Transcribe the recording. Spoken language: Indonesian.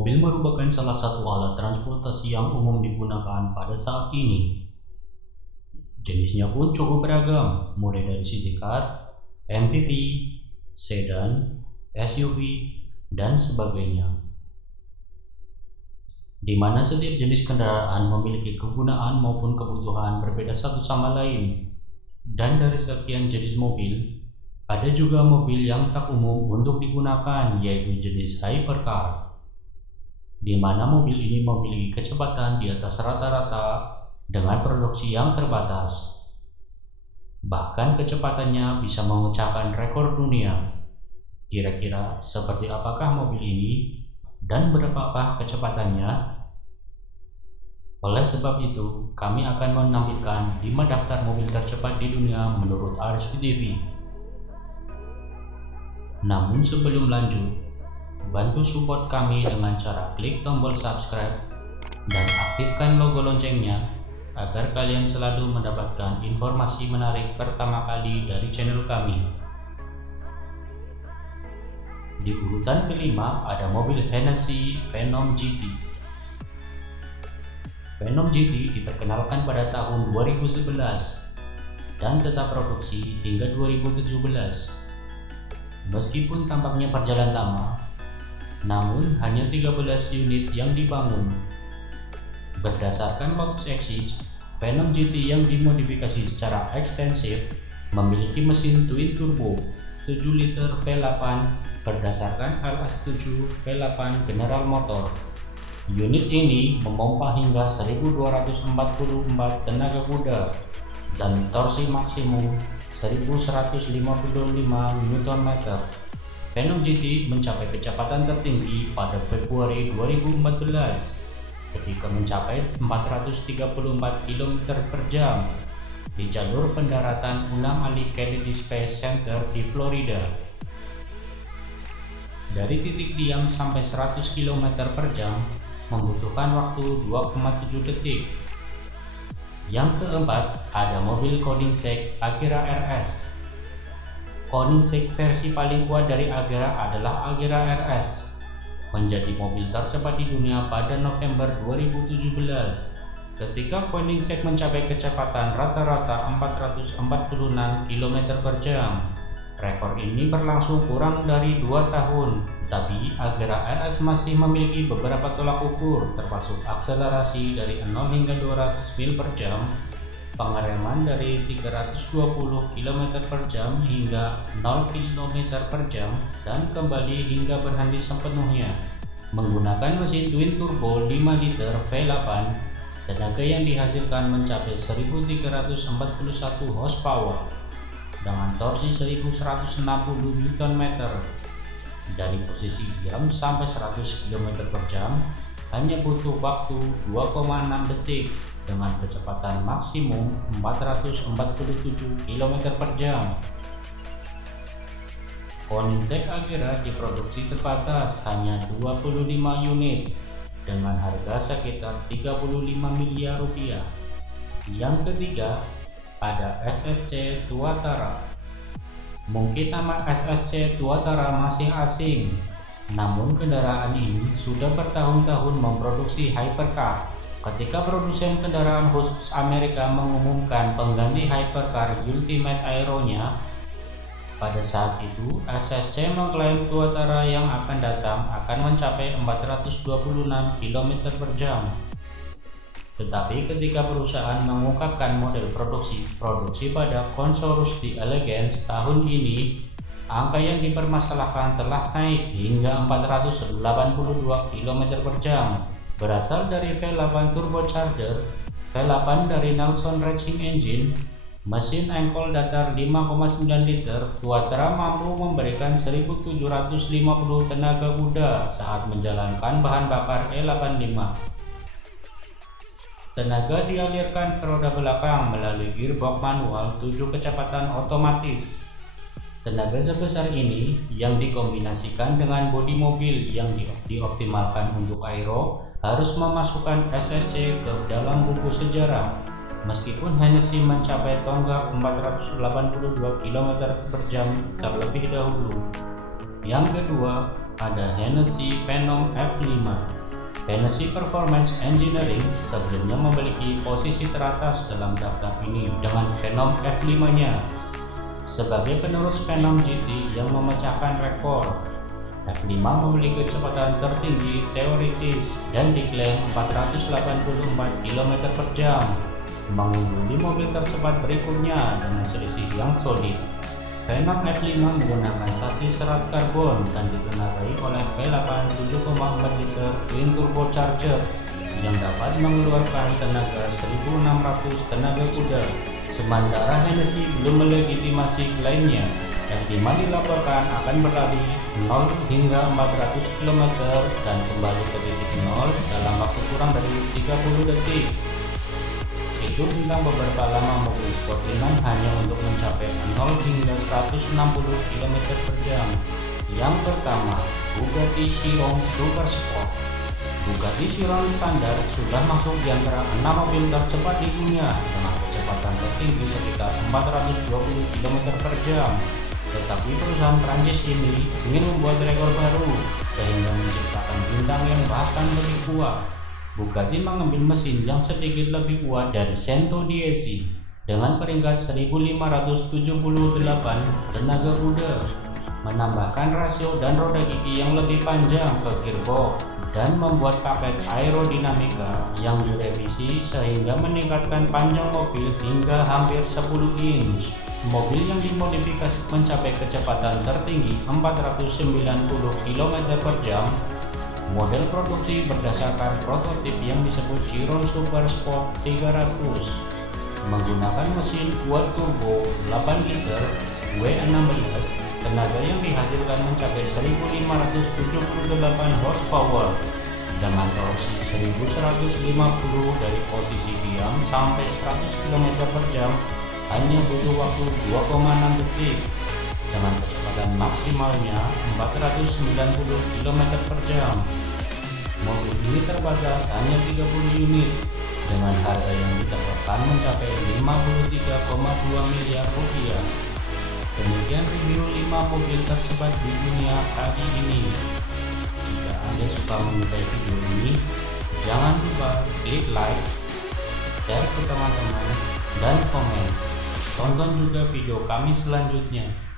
Mobil merupakan salah satu alat transportasi yang umum digunakan pada saat ini. Jenisnya pun cukup beragam, mulai dari city car, MPV, sedan, SUV, dan sebagainya. Di mana setiap jenis kendaraan memiliki kegunaan maupun kebutuhan berbeda satu sama lain. Dan dari sekian jenis mobil, ada juga mobil yang tak umum untuk digunakan, yaitu jenis hypercar, di mana mobil ini memiliki kecepatan di atas rata-rata dengan produksi yang terbatas. Bahkan kecepatannya bisa memecahkan rekor dunia. Kira-kira seperti apakah mobil ini dan berapakah kecepatannya? Oleh sebab itu, kami akan menampilkan 5 daftar mobil tercepat di dunia menurut RSP TV. Namun sebelum lanjut, bantu support kami dengan cara klik tombol subscribe dan aktifkan logo loncengnya agar kalian selalu mendapatkan informasi menarik pertama kali dari channel kami. Di urutan kelima ada mobil Hennessy Phenom GT. Phenom GT diperkenalkan pada tahun 2011 dan tetap produksi hingga 2017. Meskipun tampaknya berjalan lama, namun hanya 13 unit yang dibangun. Berdasarkan Lotus Exige, Phenom GT yang dimodifikasi secara ekstensif memiliki mesin twin turbo 7 liter V8 berdasarkan LS7 V8 General Motor. Unit ini memompa hingga 1244 tenaga kuda dan torsi maksimum 1155 Nm. Phenom GT mencapai kecepatan tertinggi pada Februari 2014 ketika mencapai 434 km per jam di jalur pendaratan Unam Ali Kennedy Space Center di Florida. Dari titik diam sampai 100 km per jam membutuhkan waktu 2,7 detik. Yang keempat, ada mobil Koenigsegg Agera RS. Koenigsegg versi paling kuat dari Agera adalah Agera RS, menjadi mobil tercepat di dunia pada November 2017 ketika Koenigsegg mencapai kecepatan rata-rata 446 km per jam. Rekor ini berlangsung kurang dari 2 tahun, tapi Agera RS masih memiliki beberapa tolak ukur, termasuk akselerasi dari 0 hingga 200 mil per jam, pengereman dari 320 km per jam hingga 0 km per jam, dan kembali hingga berhenti sepenuhnya. Menggunakan mesin twin turbo 5 liter V8, tenaga yang dihasilkan mencapai 1341 horsepower dengan torsi 1160 Nm. Dari posisi diam sampai 100 km per jam hanya butuh waktu 2,6 detik dengan kecepatan maksimum 447 km per jam. Koenigsegg Agera diproduksi terbatas hanya 25 unit dengan harga sekitar 35 miliar rupiah. Yang ketiga, ada SSC Tuatara. Mungkin nama SSC Tuatara masih asing, namun kendaraan ini sudah bertahun-tahun memproduksi hypercar. Ketika produsen kendaraan khusus Amerika mengumumkan pengganti hypercar Ultimate Aero-nya, pada saat itu SSC mengklaim Tuatara yang akan datang akan mencapai 426 km per jam. Tetapi ketika perusahaan mengungkapkan model produksi pada Concours d'Elegance tahun ini, angka yang dipermasalahkan telah naik hingga 482 km per jam. Berasal dari V8 turbocharger, V8 dari Nelson Racing Engine, mesin engkol datar 5,9 liter, Tuatara mampu memberikan 1750 tenaga kuda saat menjalankan bahan bakar E85. Tenaga dialirkan ke roda belakang melalui gearbox manual 7 kecepatan otomatis. Tenaga sebesar ini yang dikombinasikan dengan bodi mobil yang dioptimalkan untuk aero harus memasukkan SSC ke dalam buku sejarah. Meskipun Hennessy mencapai tonggak 482 km per jam terlebih dahulu. Yang kedua, ada Hennessy Phenom F5. Hennessy Performance Engineering sebelumnya memiliki posisi teratas dalam daftar ini dengan Phenom F5-nya sebagai penerus Phenom GT yang memecahkan rekor. F5 memiliki kecepatan tertinggi teoritis dan diklaim 484 km/jam, mengungguli mobil tercepat berikutnya dengan selisih yang solid. Phenom F5 menggunakan sasis serat karbon dan ditenagai oleh V8 7,4 liter twin turbocharger yang dapat mengeluarkan tenaga 1.600 tenaga kuda. Sementara Hennessy belum melegitimasi klaimnya. F5 dilaporkan akan berlari 0 hingga 400 km dan kembali ke titik 0 dalam waktu kurang dari 30 detik. Itu tentang beberapa lama mobil sport ringan hanya untuk mencapai 0 hingga 160 km/jam. Yang pertama, Bugatti Chiron Super Sport. Bugatti Chiron standar sudah masuk di antara 6 mobil tercepat di dunia dengan kecepatan tertinggi sekitar 420 km/jam. Tetapi perusahaan Prancis ini ingin membuat rekor baru sehingga menciptakan bintang yang bahkan lebih kuat. Bugatti mengambil mesin yang sedikit lebih kuat dari Cento Dieci dengan peringkat 1578 tenaga kuda, menambahkan rasio dan roda gigi yang lebih panjang ke gearbox dan membuat paket aerodinamika yang direvisi sehingga meningkatkan panjang mobil hingga hampir 10 inch. Mobil yang dimodifikasi mencapai kecepatan tertinggi 490 km/jam. Model produksi berdasarkan prototip yang disebut Chiron Super Sport 300 menggunakan mesin quad turbo 8 liter W16. Tenaga yang dihasilkan mencapai 1.578 horsepower dengan torsi 1.150 dari posisi diam sampai 100 km/jam hanya butuh waktu 2,6 detik dengan kecepatan maksimalnya 490 km/jam. Mobil ini terbatas hanya 30 unit dengan harga yang ditetapkan mencapai 53,2 miliar rupiah. Demikian review 5 mobil tercepat di dunia kali ini. Jika Anda suka menyukai video ini, jangan lupa klik like, share ke teman-teman, dan komen. Tonton juga video kami selanjutnya.